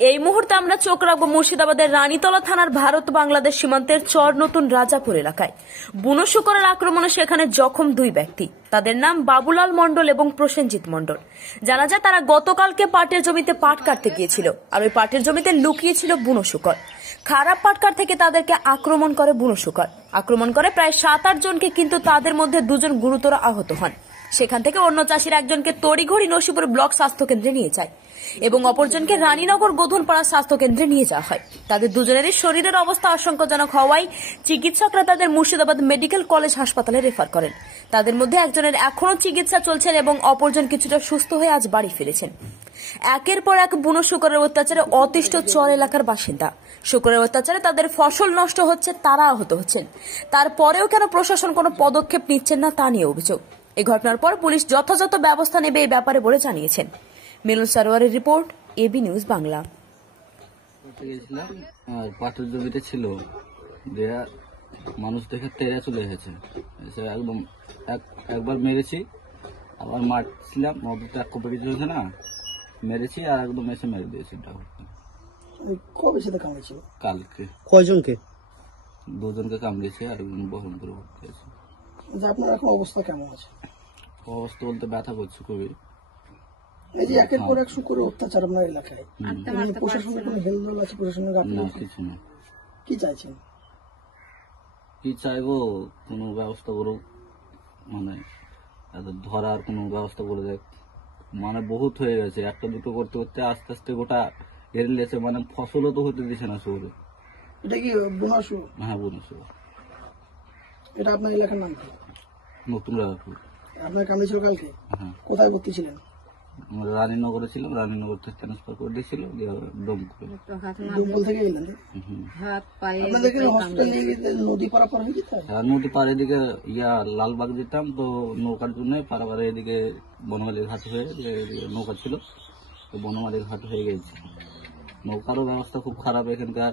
এই মুহূর্তে আমরা চোখ রাখবো মুর্শিদাবাদের রানীতলা থানার ভারত বাংলাদেশ সীমান্তের চর নতুন রাজাপুর এলাকায়। বুনো শুকরের আক্রমণে সেখানে জখম দুই ব্যক্তি। তাদের নাম বাবুলাল মণ্ডল এবং প্রসেনজিৎ মণ্ডল। জানা যায় তারা গতকালকে পাটের জমিতে পাট কাটতে গিয়েছিল, আর ওই পাটের জমিতে লুকিয়েছিল বুনো শুকর। খারাপ পাটকার থেকে তাদেরকে আক্রমণ করে বুনো শুকর। আক্রমণ করে প্রায় 7-8 জনকে, কিন্তু তাদের মধ্যে 2 জন গুরুতর আহত হন। সেখান থেকে অন্য চাষির একজনকে তড়িঘড়ি নসিপুর ব্লক স্বাস্থ্যকেন্দ্রে নিয়ে যায় এবং অপরজনকে রানীনগর গোধনপাড়া স্বাস্থ্যকেন্দ্রে নিয়ে যাওয়া হয়। তাদের দুজনেরই শরীরের অবস্থা আশঙ্কাজনক হওয়ায় চিকিৎসকরা তাদের মুর্শিদাবাদ মেডিকেল কলেজ হাসপাতালে রেফার করেন। তাদের মধ্যে একজনের এখনো চিকিৎসা চলছে এবং অপরজন কিছুটা সুস্থ হয়ে আজ বাড়ি ফিরেছেন। একের পর এক বুনো শুকরের অত্যাচারে অতিষ্ঠ চর এলাকার বাসিন্দা। শুকরের অত্যাচারে তাদের ফসল নষ্ট হচ্ছে, তারা আহত হচ্ছেন। তারপরেও কেন প্রশাসন কোনো পদক্ষেপ নিচ্ছেন না তা নিয়ে অভিযোগ। এই ঘটনার পর পুলিশ যথাযথ ব্যবস্থা নেবে এই ব্যাপারে বলে জানিয়েছেন। মিলন সারোয়ারের রিপোর্ট, এবি নিউজ বাংলা। পাটের জমিতে ছিল, মানুষ দেখে তেড়ে চলে এসেছে, একদম একবার মেরেছি, আবার মারছিলাম, এক কপি চলছে না, মেরেছি আর একদম এসে মেরে দিয়েছি। কবে সাথে কামড়েছিল? কালকে। কয়জনকে? 2 জনকে কামড়েছে আর একজন বহরমপুরে ভর্তি আছে। আপনার এখন অবস্থা কেমন আছে? অবস্থা বলতে ব্যথা করছে খুবই। এই যে একের পর এক শুকরের অত্যাচার আপনার এলাকায়, প্রশাসনের কোনো হেলদোল আছে? প্রশাসনের কিছু না। কি চাইছেন? কি চাইবো, কোনো ব্যবস্থা করুক, মানে ধরার কোনো ব্যবস্থা করে দেখ। মানে বহুত হয়ে গেছে, একটা দুটো করতে করতে আস্তে আস্তে গোটা ঘেরে নিয়েছে, মানে ফসলও তো হতে দিচ্ছে না শুয়োরে। এটা কি বুনো শুয়োর? হ্যাঁ, বুনো শুয়োর। এটা আপনার এলাকার নাম কি? নতুন রাজাপুর। আপনার কামড়েছিল কালকে? হ্যাঁ। কোথায় ভর্তি ছিলেন? রানীনগরে ছিলাম, রানীনগর থেকে ট্রান্সফার করে দিয়েছিল দমকল থেকে এলেন? আপনাদেরকে হসপিটাল নিয়ে গেলে নদী পারাপার হয়ে যেতে হয়? নদী পার এদিকে লালবাগ যেতাম তো নৌকার জন্য, পারাপারে এদিকে বনমালীর ঘাট হয়ে নৌকা ছিল, তো বনমালীর ঘাট হয়ে গেছে। নৌকারও ব্যবস্থা খুব খারাপ এখানকার,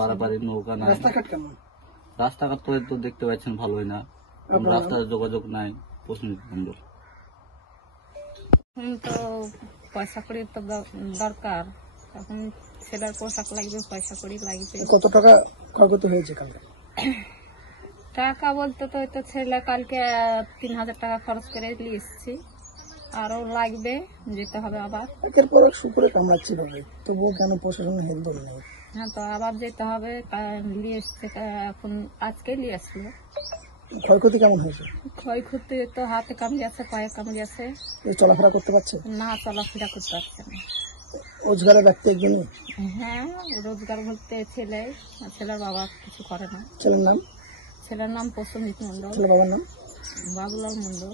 পারাপারে নৌকা নাই। রাস্তাঘাট কেমন? রাস্তাঘাট তো দেখতে পাচ্ছেন ভালোই না, রাস্তার যোগাযোগ নাই। প্রসেনজিৎ মণ্ডল। এখন তো পয়সা কড়ি তো দরকার, এখন ছেলের পোশাক লাগবে, পয়সা কড়ি লাগবে। কত টাকা ক্ষয়ক্ষতি হয়েছে কালকে? টাকা বলতে তো হয়তো ছেলে কালকে 3000 টাকা খরচ করে নিয়ে এসেছি, আরো লাগবে, যেতে হবে আবার। একের পর এক শুকরে কামড়াচ্ছিল, তবুও কেন প্রশাসনের হেলদোল নেই? হ্যাঁ, তো আবার যেতে হবে, নিয়ে এসছে, এখন আজকে নিয়ে আসলো। ক্ষয়ক্ষতি কেমন হয়েছে? ক্ষয়ক্ষতি তো হাতে কামড়ে আছে, পায়ে কামড়ে আছে। চলাফেরা করতে পারছে না, চলাফেরা করতে পারছে না। রোজগারের ব্যক্তি একজনই? হ্যাঁ, রোজগার বলতে ছেলের বাবা কিছু করে না। ছেলের নাম? ছেলের নাম প্রসেনজিৎ মণ্ডল। ছেলের বাবার নাম? বাবুলাল মণ্ডল।